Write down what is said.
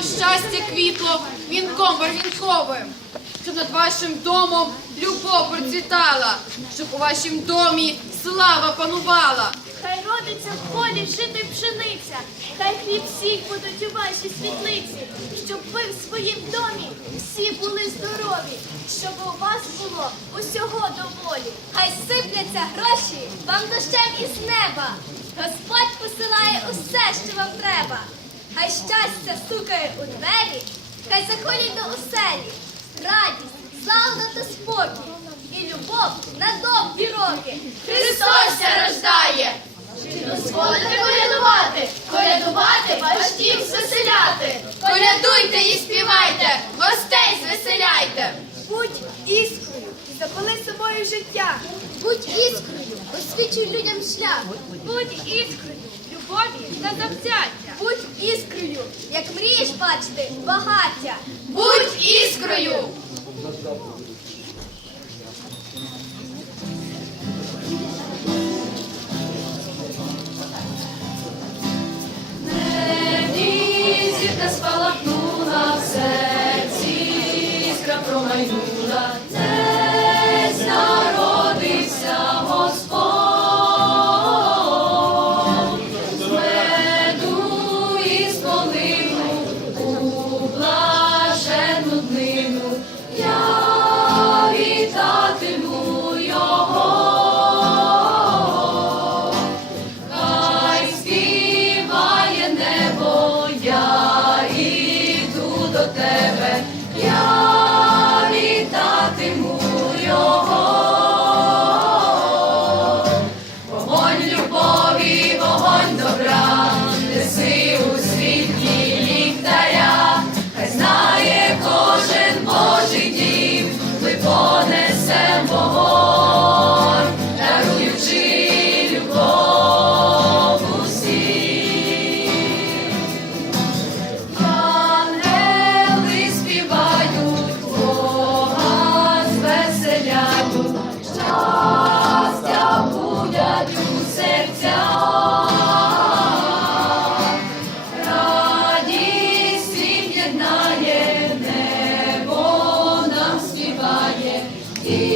Щастя квітло вінком барвінковим, щоб над вашим домом любов процвітала, щоб у вашім домі слава панувала. Хай родиться в полі жити пшениця, хай хліб всіх будуть у вашій світлиці, щоб ви в своїм домі всі були здорові, щоб у вас було усього доволі. Хай сипляться гроші вам дощем із неба. Господь посилає усе, що вам треба. Хай щастя стукає у двері, хай заходять до оселі. Радість, злагода та спокій і любов на довгі роки. Христос рождає! Дозволите колядувати, колядувати, ваш дім звеселяти. Колядуйте і співайте, гостей звеселяйте! Будь іскрою запали собою життя. Будь іскрою, освічуй людям шлях. Будь іскрою, любові та завзяття. Будь іскрою, як мрієш бачити багаття. Будь іскрою! Зірка спалахнула в серці, іскра промайнула, до тебе, я вітатиму його, вогонь любові, вогонь добра, неси у світі ліхтаря, хай знає кожен Божий дім, ми понесемо вогонь. Yeah.